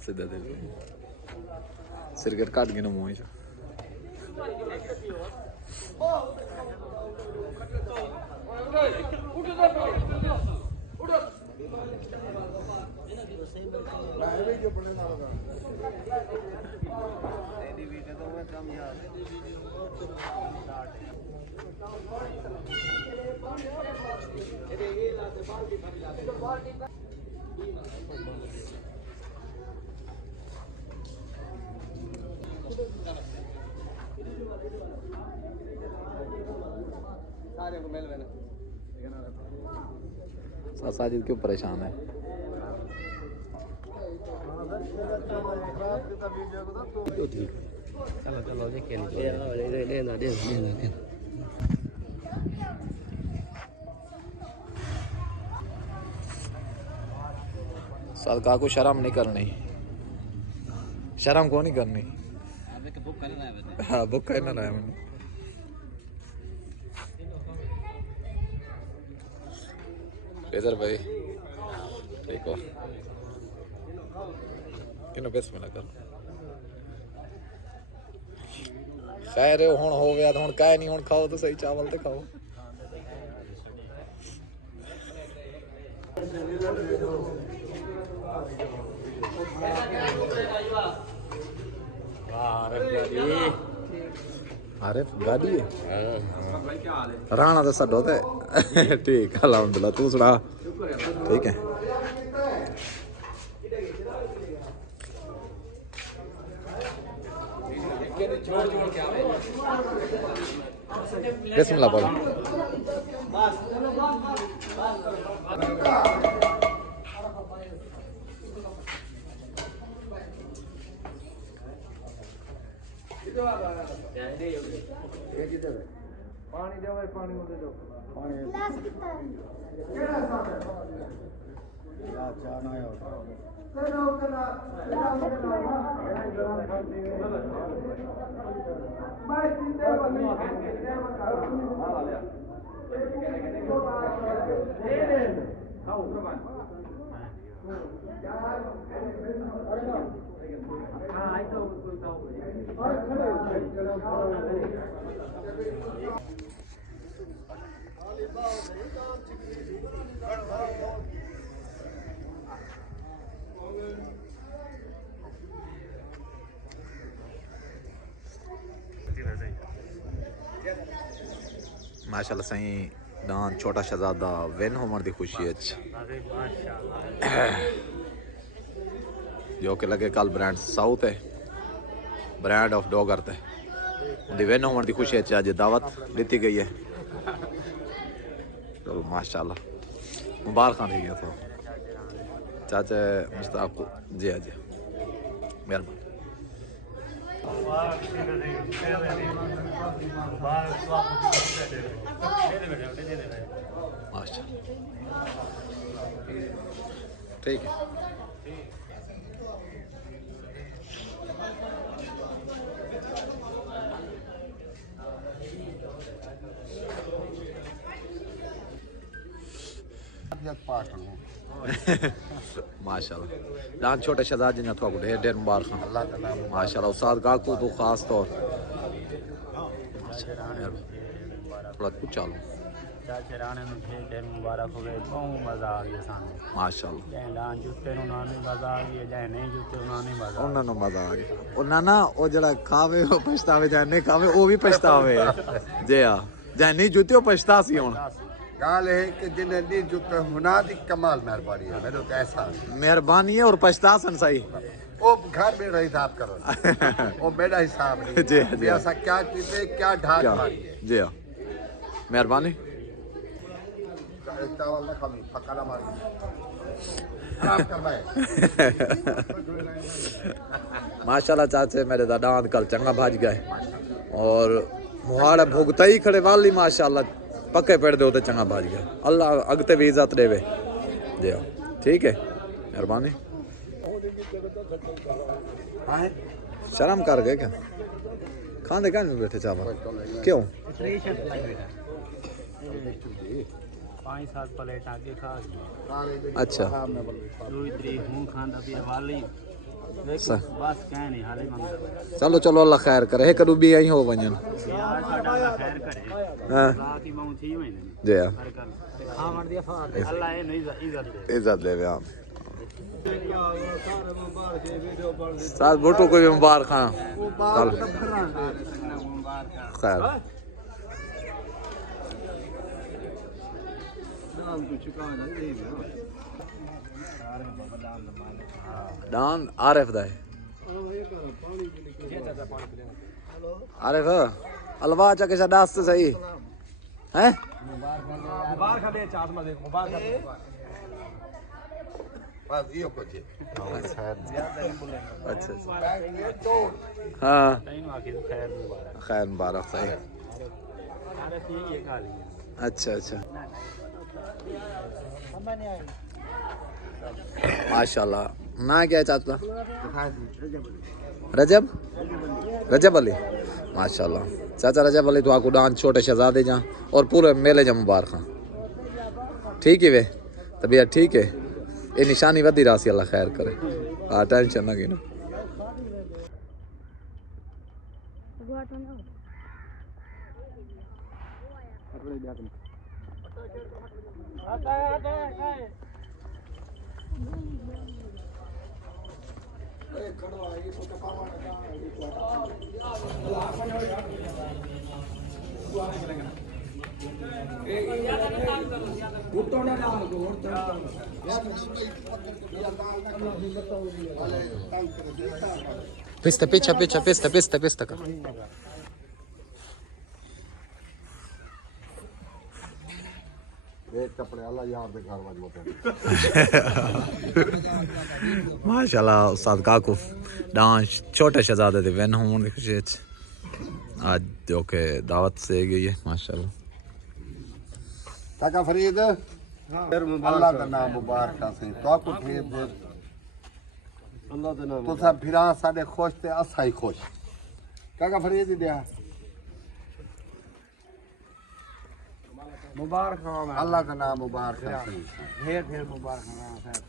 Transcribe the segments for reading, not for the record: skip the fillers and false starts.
सीधा दे सिरकट काट के ना मुँह साजिद क्यों परेशान है? चलो चलो देखिए सदका को शर्म नहीं करनी, शर्म को नहीं करनी। हाँ बुक करना रहा है मैंने। इधर भाई ठीक हो कि बेस में कर खैर हुण हो गया तो हुण काहे नहीं, हुण खाओ तो सही चावल तो खाओ। अरे गाड़ी राणा तो सडो ते ठीक है अलहमदुल्ला। तू सुना ठीक है? बिस्मिल्लाह पढ़ो। पानी दो, पानी दे दो, पानी माशाल्लाह सही डांस छोटा शहजादा विन होने की खुशी है जो कि लगे कल ब्रांड साउथ है ब्रांड ऑफ डॉगर थे उनकी विन होने की खुशी है अज दावत दी गई है। चलो माशाल्लाह मुबारक थी गया तो चाचा मुश्ताक को जी जी मेहरबानी। ठीक है माशाल्लाह डांस छोटे शहजाद जी ने थोड़ा ढेर ढेर मुबारक माशाल्लाह उस्ताद काकू तो खास तौर थोड़ा कुछ चालू चाचे राणे नु ढेर मुबारक हो गए। बहुत मजा आ गया सानू माशाल्लाह। जै डांस जुत्ते नु नानी मजा आ गई जै नहीं जुत्ते नानी मजा ਉਹਨਾਂ ਨੂੰ ਮਜ਼ਾ ਆ ਗਿਆ। ਉਹਨਾਂ ਨਾ ਉਹ ਜਿਹੜਾ ਖਾਵੇ ਉਹ ਪਛਤਾਵੇ ਜਾਂ ਨਹੀਂ ਖਾਵੇ ਉਹ ਵੀ ਪਛਤਾਵੇ ਜੇ ਆ ਜਾਂ ਨਹੀਂ ਜੁੱਤੇ ਉਹ ਪਛਤਾ ਸੀ ਹੁਣ। गाल है कि जिन्हें दी जुत्ते हुना दी कमाल मेहरबानी है मेरे को ऐसा मेहरबानी है और पछता सन सही वो घर में रही हिसाब करो वो मेरा हिसाब नहीं जी जी ऐसा क्या पीते क्या ढाक मारी है जी हाँ मेहरबानी। चावल ना खाली पक्का ना मारी आराम कर भाई माशाल्लाह चाचे मेरे दा दांत कल चंगा भाज गए और मुहाड़ा भुगता ही खड़े वाली माशाल्लाह पक्के पेड़ दे होते चंगा भाज गया। अल्लाह अगते भी इज्जत देवे जी हाँ ठीक है मेहरबानी। शर्म कर गए क्या खाने क्या नहीं बैठे चावल क्यों 5 7 प्लेट आगे खा गई अच्छा 2 तरीक हूं खांदा भी वाली सा बस कह नहीं हाले मंगदा चलो चलो अल्लाह खैर करे हिक ॾू ॿी आई हो वञनि यार साडा अल्लाह खैर करे हाँ रात ही मां थी वने जी हर कर खावण दी फात अल्लाह ए नहीं इज्जत दे इज्जत देवे आप साथ भुट्टो को भी मुबारक खां चल खैर डान आरिफ दा है आरिफ अलवा चा के दास्त सही हैं मुबारक दे चात में देख मुबारक बस ये कुछ अच्छा हाँ नहीं आके खैर मुबारक खैर मुबारक सही अरे ये खा ली अच्छा अच्छा माशाल्लाह ना क्या है चाचा रजब रजब अली माशाल्लाह चाचा रजब अली तो आपको डांस छोटे शहजादे जा और पूरे मेले जा मुबारक ठीक है वे तबीयत ठीक है ये निशानी वधी रासी अल्लाह खैर करे हाँ टेंशन ना गिनो Pista, pista, pista, pista, pista, pista. एक कपड़े अल्लाह यार दे घर वाली होते माशाल्लाह उस्ताद काकू डांस छोटे शहजादे दे वेन होने की खुशी आज जो के दावत से गई है माशाल्लाह काका फरीद अल्लाह का नाम मुबारक से तो को फिर अल्लाह का नाम तो सब फिरा साडे खुश ते असा ही खुश काका फरीद दिया मुबारक हो अल्लाह का नाम मुबारक से ढेर ढेर मुबारक हो साहब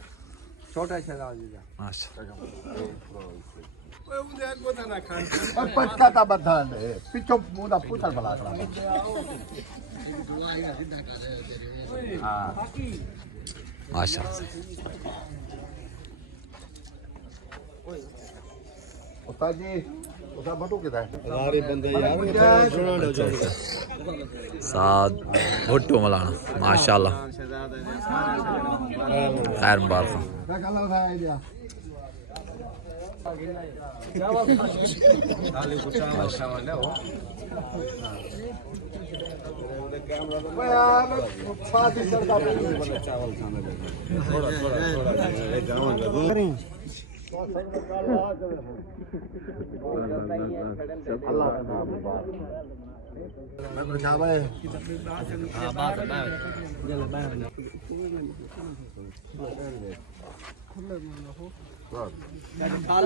छोटा शहजादी जा माशाल्लाह और पचका ता बधान है पिछो मुदा पूछल भला करा हां माशाल्लाह उस्ताद जी उस्ताद बटू किधर है सारे बंदे यार साद भुट्टो मलाना माशाल्लाह खैर मुबारक काका ला भाई दिया मैं तो जावा है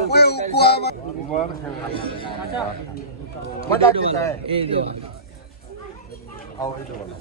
ओए ऊपर बड़ा कितना है ए दो आओ इधर वाला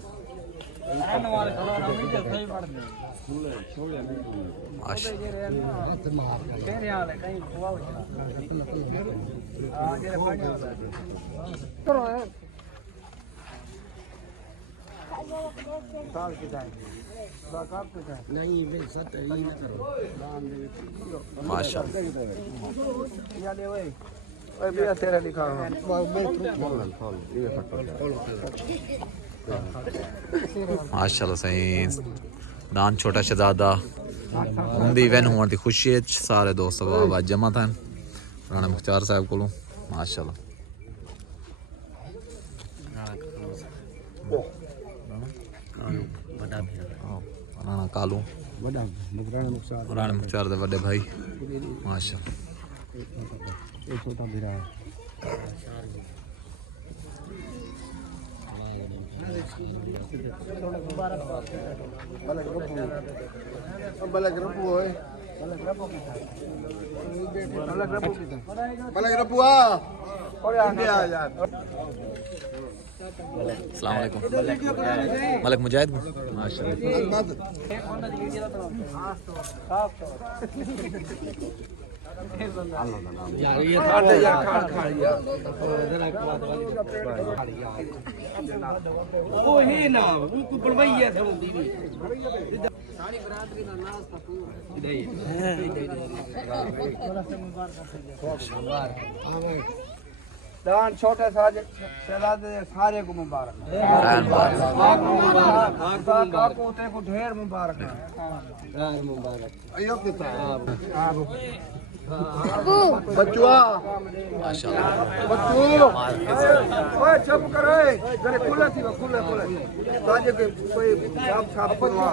माशाल्लाह सही दान छोटा शहजादा उनदी वैन होने की खुशी है सारे दोस्त बाबा जमा था राणा मुख्तार साहब को माशाल्लाह राणा कालू राणा मुख्तार दे बड़े भाई माशाल्लाह ये छोटा भिरा है बलक रपू है बलक रपू आ और आ यार अस्सलाम वालेकुम। मलिक मुजाहिद माशाल्लाह। दान छोटे सारे शहजादे सारे को मुबारक आपको को ढेर मुबारक बच्चुआ ओए चुप करे जरे खुले थी खुले ताजे के कोई छाप करवा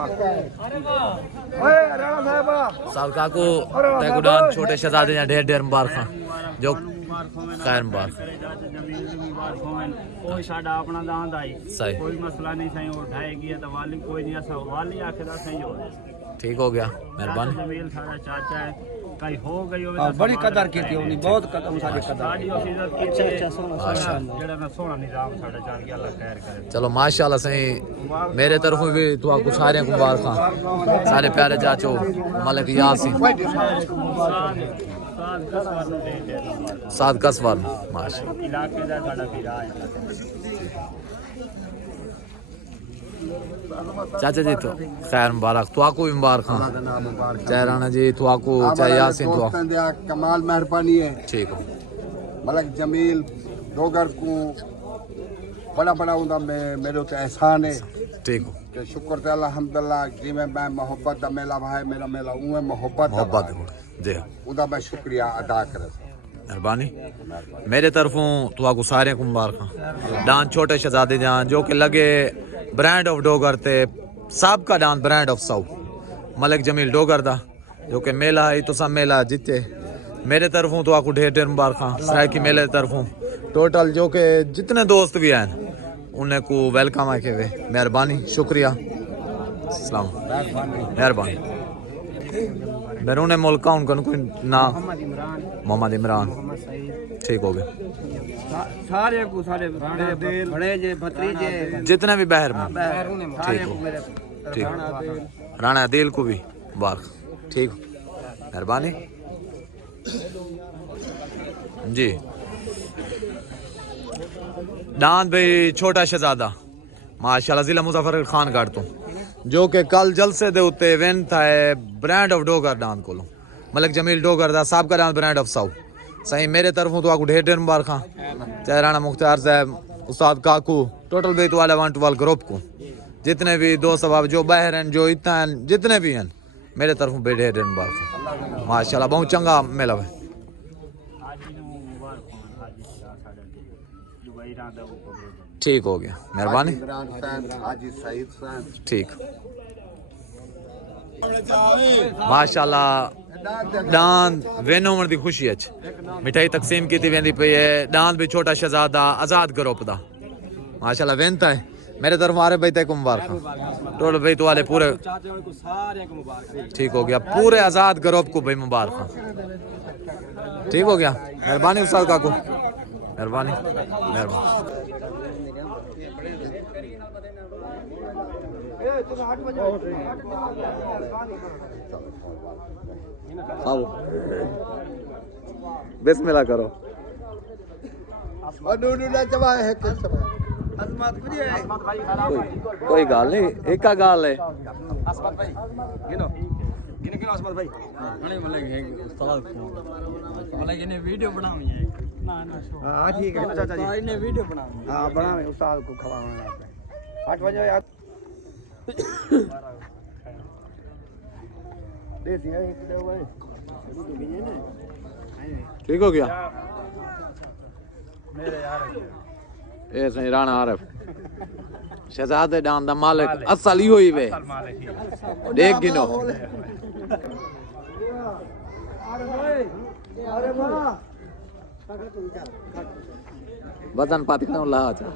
ओए राणा साहबा साल काको तेगुडान छोटे शहजादे या ढेर ढेर मुबारक जो खैर मुबारक कोई साडा अपना दांद आई सही कोई मसला नहीं सही उठाएगी तो वाली कोई नहीं ऐसा वाली आखिर सही हो ठीक हो गया मेहरबानी। जमील सारा चाचा है कहीं हो गई हो बड़ी कदर की थी उन्हें बहुत कदम सारी कदर साड़ी और इज्जत की अच्छा जेड़ा ना सोना निजाम साडा चाल के अल्लाह खैर करे। चलो माशाल्लाह सही मेरे तरफों भी तो आपको सारे मुबारक सारे प्यारे चाचो मलिक यासीन साद कसवार माशाल्लाह इलाके दा साडा पीरा है। चाचा जी तो खैर मुबारक तो आपको भी मुबारक चाहे राणा जी तो आपको चाहे यासीन तो कमाल मेहरबानी है ठीक हो मलिक जमील डोगर को बड़ा बड़ा उनका मेरे ऊपर एहसान है ठीक हो कि शुक्र ते अल्हम्दुलिल्लाह जिवें मैं मोहब्बत दा मेला भाई मेरा मेला उवें मोहब्बत जी उदा मैं शुक्रिया अदा करे मेहरबानी मेरे तरफों तो आपको सारे को मुबारक डांस छोटे शहजादे जान जो कि लगे ब्रांड ऑफ डोगर ते सब का डांस ब्रांड ऑफ साउ मलिक जमील डोगर दा जो कि मेला है तो सब मेला जीते मेरे तरफों तो आपको ढेर ढेर मुबारक सरायकी मेले तरफों टोटल जो कि जितने दोस्त भी हैं उन्हें को वेलकम है के वे मेहरबानी शुक्रिया अस्सलाम मेहरबानी बैरून मुल्क उनका कोई ना मोहम्मद इमरान ठीक हो गए सारे को सारे बड़े जे भतीजे जितने भी बहर में ठीक हो ठीक राणा दिल को भी मुबारक ठीक मेहरबानी जी। डांद भाई छोटा शहजादा माशाल्लाह जिला मुजफ्फर खान गढ़ तो जो कि कल जलसे दे उत्ते इवेंट था ब्रांड ऑफ डोगर डांद को मलिक जमील डोगर दा साहब का डांद ब्रांड ऑफ साउ सही मेरे तरफों तो आपको ढेर ढेर मुबारक चाहे राणा मुख्तार साहब उस्ताद काकू टोटल बेत वाले वन टू वाल ग्रुप को जितने भी दोस्त अब जो बाहर हैं जो इतना हैं जितने भी हैं मेरे तरफों बे ढेर ढेर मुबारक माशाल्लाह बहुत चंगा मेला है ठीक हो गया मेहरबानी ठीक माशाल्लाह डांद वेनो दी खुशी अच मिठाई तकसीम की वेंदी पई है डांद भी छोटा शहजादा आजाद ग्रुप दा माशाल्लाह वेंता है मेरे तरफ आ रहे भाई तक मुबारक टोटल भाई तो वाले पूरे ठीक हो गया पूरे आजाद ग्रुप को भाई मुबारक ठीक हो गया मेहरबानी उस्ताद काकू मेहरबानी मेहरबानी बिस्मिल्लाह करो कोई गाल नहीं एक का गाल है वीडियो बनावी है हां ठीक है चाचा जी इन्हें वीडियो बना हां बनावे उस्ताद को खवाना 8 बजे यार दे दिया एक दे भाई ठीक हो गया मेरे यार ए सही राणा आरफ शहजादे डांद दा मालिक असल ही होई वे देख गिनो अरे वाह वतन पाती का ला अच्छा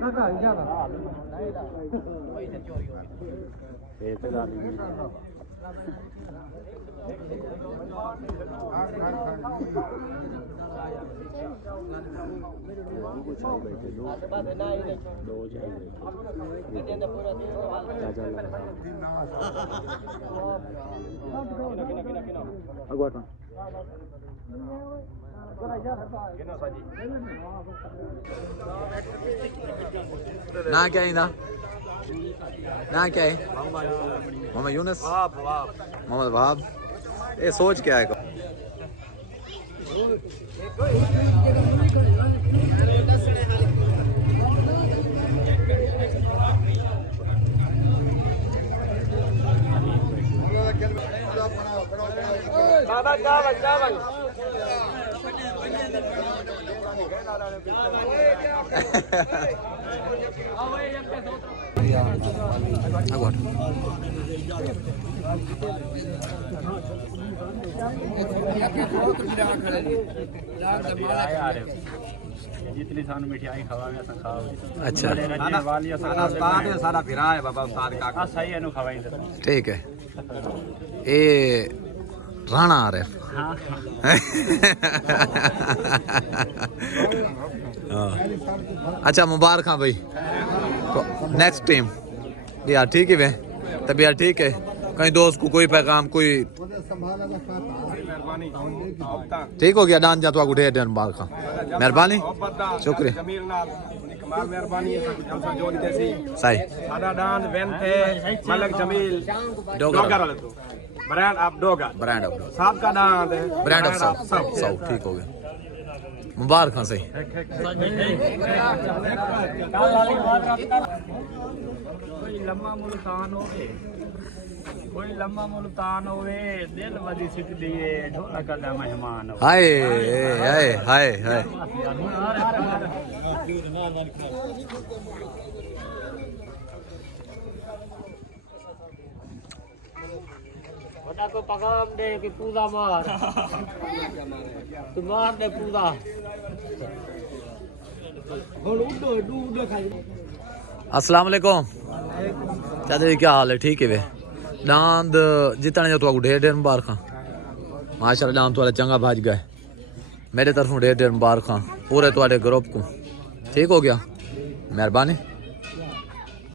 काका ज्यादा ना क्या इंदा ना क्या है मोहम्मद यूनुस मोहम्मद वहाब ये सोच क्या है जितनी सानू मिठाई खवावे असा खाओ अच्छा उस्ताद है सारा फिरा है बाबा उस्ताद का आ सही है नु खवाई दे ठीक है ये राणा आरिफ हां अच्छा मुबारक भाई तो नेक्स्ट टीम यार ठीक है वे तबीयत ठीक है कहीं दोस्त को कोई पैगाम कोई ठीक हो गया डांस जा तो ढेर ढेर मुबारक मेहरबानी शुक्रिया सही सादा डांस वेन थे मलक जमील डोगर वाले तो brand of Dogar brand of साहब का डांस ब्रांड ऑफ साउथ ठीक हो गया मुबारक सही कोई लम्मा मुल्तान होवे कोई लम्मा मुल्तान होवे दिल वदी सिकदी है ढोलक दा मेहमान हाय हाय हाय हाय बड़ा को पकाम दे कि पूरा मार तू मार दे पूरा अस्सलाम वालेकुम चाचा जी क्या हाल है ठीक है वे डांद जितने जो तो ढेर ढेर मुबारक माशाल्लाह डांद थोड़ा चंगा भाज गए मेरे तरफों ढेर ढेर मुबारक पूरे थोड़े ग्रुप को ठीक हो गया मेहरबानी